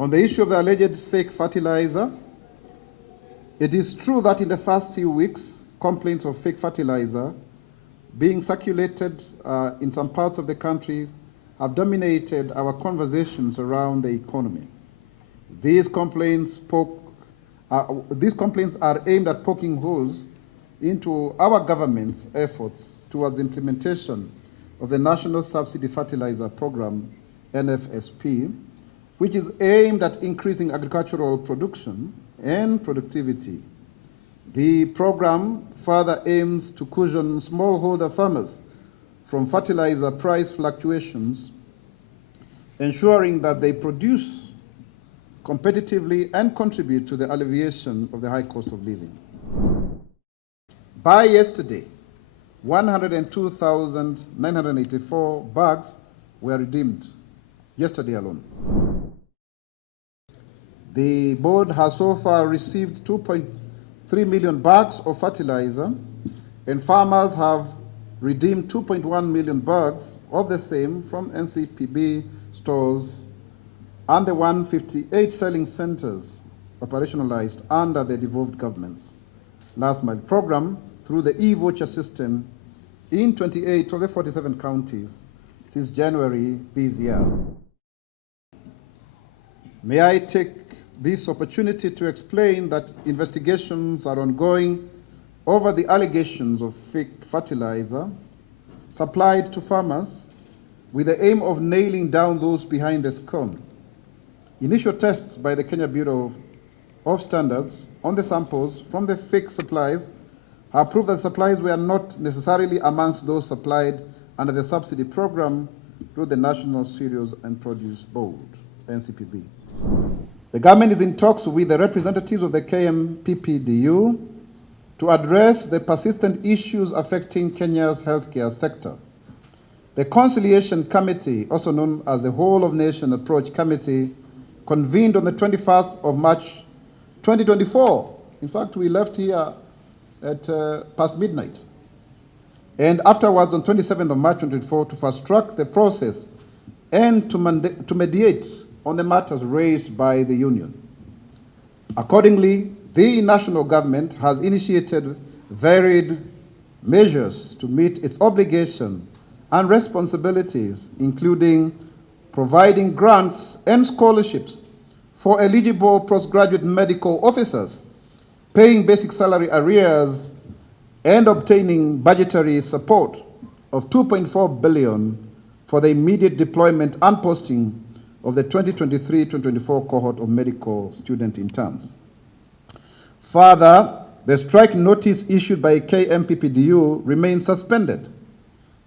On the issue of the alleged fake fertilizer, it is true that in the first few weeks, complaints of fake fertilizer being circulated in some parts of the country have dominated our conversations around the economy. These complaints are aimed at poking holes into our government's efforts towards implementation of the National Subsidy Fertilizer Program, NFSP, which is aimed at increasing agricultural production and productivity. The program further aims to cushion smallholder farmers from fertilizer price fluctuations, ensuring that they produce competitively and contribute to the alleviation of the high cost of living. By yesterday, 102,984 bags were redeemed, yesterday alone. The board has so far received 2.3 million bags of fertilizer, and farmers have redeemed 2.1 million bags of the same from NCPB stores and the 158 selling centers operationalized under the devolved government's last mile program through the e-voucher system in 28 of the 47 counties since January this year. May I take this opportunity to explain that investigations are ongoing over the allegations of fake fertilizer supplied to farmers with the aim of nailing down those behind the scam. Initial tests by the Kenya Bureau of Standards on the samples from the fake supplies have proved that supplies were not necessarily amongst those supplied under the subsidy program through the National Cereals and Produce Board, NCPB. The government is in talks with the representatives of the KMPPDU to address the persistent issues affecting Kenya's healthcare sector. The Conciliation Committee, also known as the Whole of Nation Approach Committee, convened on the 21st of March 2024. In fact, we left here at past midnight. And afterwards, on 27th of March 2024, to fast-track the process and to mediate on the matters raised by the union. Accordingly, the national government has initiated varied measures to meet its obligation and responsibilities, including providing grants and scholarships for eligible postgraduate medical officers, paying basic salary arrears, and obtaining budgetary support of 2.4 billion for the immediate deployment and posting of the 2023-2024 cohort of medical student interns. Further, the strike notice issued by KMPPDU remains suspended.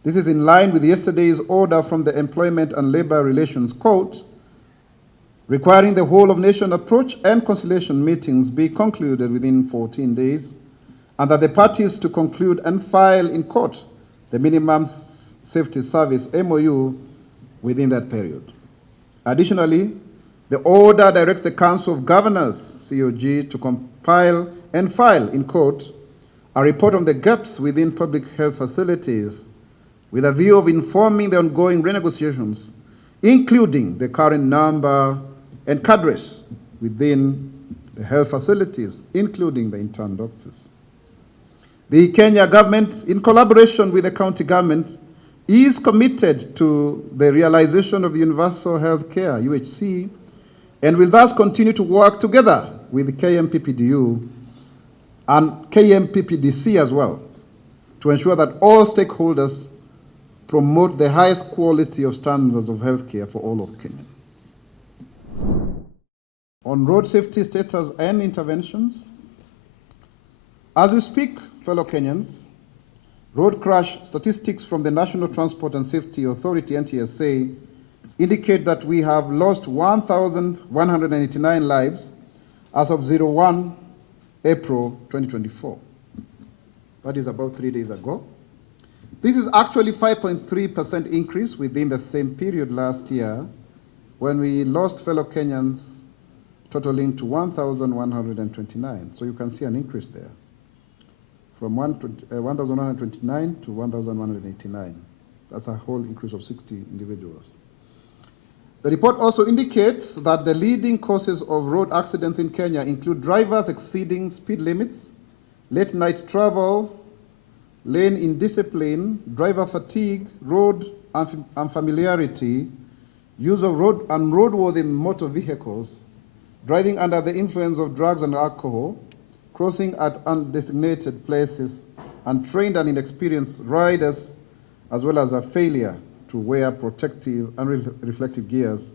This is in line with yesterday's order from the Employment and Labor Relations Court, requiring the whole of nation approach and conciliation meetings be concluded within 14 days, and that the parties to conclude and file in court the minimum safety service MOU within that period. Additionally, the order directs the Council of Governors, COG, to compile and file in court a report on the gaps within public health facilities with a view of informing the ongoing renegotiations, including the current number and cadres within the health facilities, including the intern doctors. The Kenya government, in collaboration with the county government, is committed to the realization of universal health care, UHC, and will thus continue to work together with KMPPDU and KMPPDC as well to ensure that all stakeholders promote the highest quality of standards of health care for all of Kenya. On road safety status and interventions, as we speak, fellow Kenyans, road crash statistics from the National Transport and Safety Authority, NTSA, indicate that we have lost 1,189 lives as of 01 April 2024. That is about 3 days ago. This is actually 5.3% increase within the same period last year, when we lost fellow Kenyans totaling to 1,129. So you can see an increase there, from 1,129 to 1,189. That's a whole increase of 60 individuals. The report also indicates that the leading causes of road accidents in Kenya include drivers exceeding speed limits, late night travel, lane indiscipline, driver fatigue, road unfamiliarity, use of roadworthy motor vehicles, driving under the influence of drugs and alcohol, crossing at undesignated places, untrained and inexperienced riders, as well as a failure to wear protective and reflective gears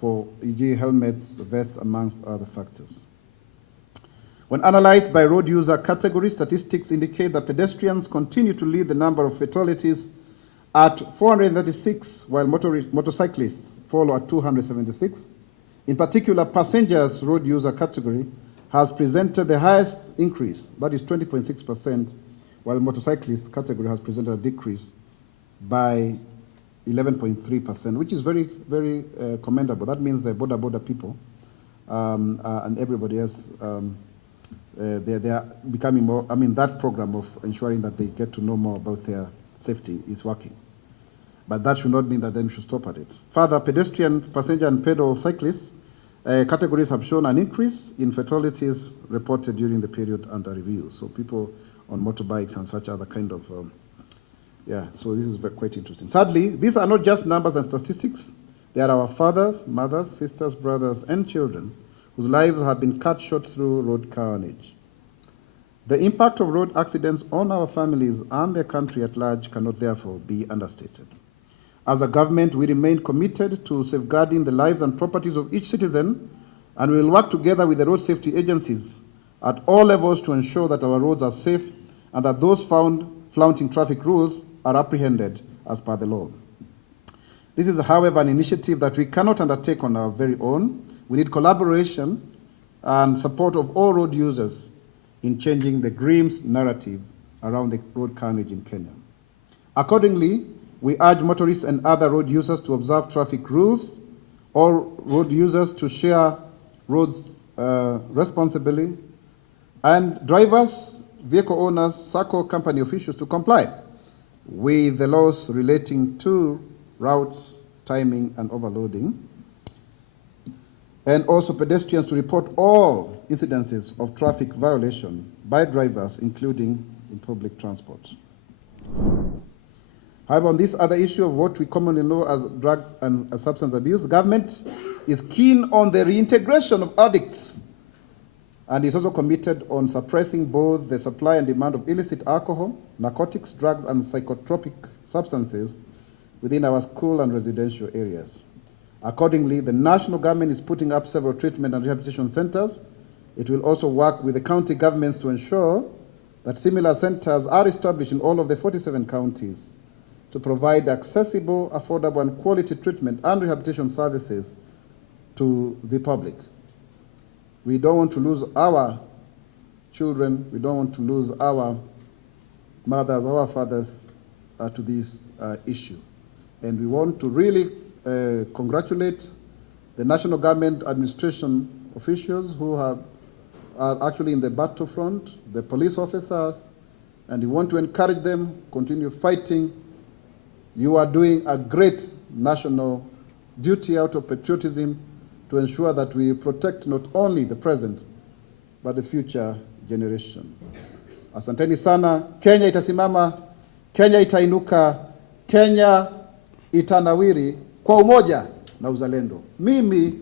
for e.g. helmets, vests, amongst other factors. When analyzed by road user category, statistics indicate that pedestrians continue to lead the number of fatalities at 436, while motorcyclists follow at 276. In particular, passengers road user category has presented the highest increase, that is 20.6%, while motorcyclist category has presented a decrease by 11.3%, which is very, very commendable. That means the border people and everybody else, they are becoming more, that program of ensuring that they get to know more about their safety is working. But that should not mean that then we should stop at it. Further, pedestrian, passenger, and pedal cyclists categories have shown an increase in fatalities reported during the period under review. So people on motorbikes and such other kind of, so this is quite interesting. Sadly, these are not just numbers and statistics. They are our fathers, mothers, sisters, brothers, and children whose lives have been cut short through road carnage. The impact of road accidents on our families and the country at large cannot therefore be understated. As a government, we remain committed to safeguarding the lives and properties of each citizen, and we will work together with the road safety agencies at all levels to ensure that our roads are safe and that those found flouting traffic rules are apprehended as per the law. This is, however, an initiative that we cannot undertake on our very own. We need collaboration and support of all road users in changing the grim narrative around the road carnage in Kenya. Accordingly, we urge motorists and other road users to observe traffic rules, all road users to share roads responsibly, and drivers, vehicle owners, SACCO company officials to comply with the laws relating to routes, timing, and overloading, and also pedestrians to report all incidences of traffic violation by drivers, including in public transport. However, on this other issue of what we commonly know as drug and substance abuse, the government is keen on the reintegration of addicts and is also committed on suppressing both the supply and demand of illicit alcohol, narcotics, drugs, and psychotropic substances within our school and residential areas. Accordingly, the national government is putting up several treatment and rehabilitation centers. It will also work with the county governments to ensure that similar centers are established in all of the 47 counties to provide accessible, affordable, and quality treatment and rehabilitation services to the public. We don't want to lose our children. We don't want to lose our mothers, our fathers to this issue. And we want to really congratulate the national government administration officials who are actually in the battlefront, the police officers, and we want to encourage them to continue fighting. You are doing a great national duty out of patriotism to ensure that we protect not only the present, but the future generation. Asanteni sana. Kenya itasimama, Kenya itainuka, Kenya itanawiri kwa umoja na uzalendo. Mimi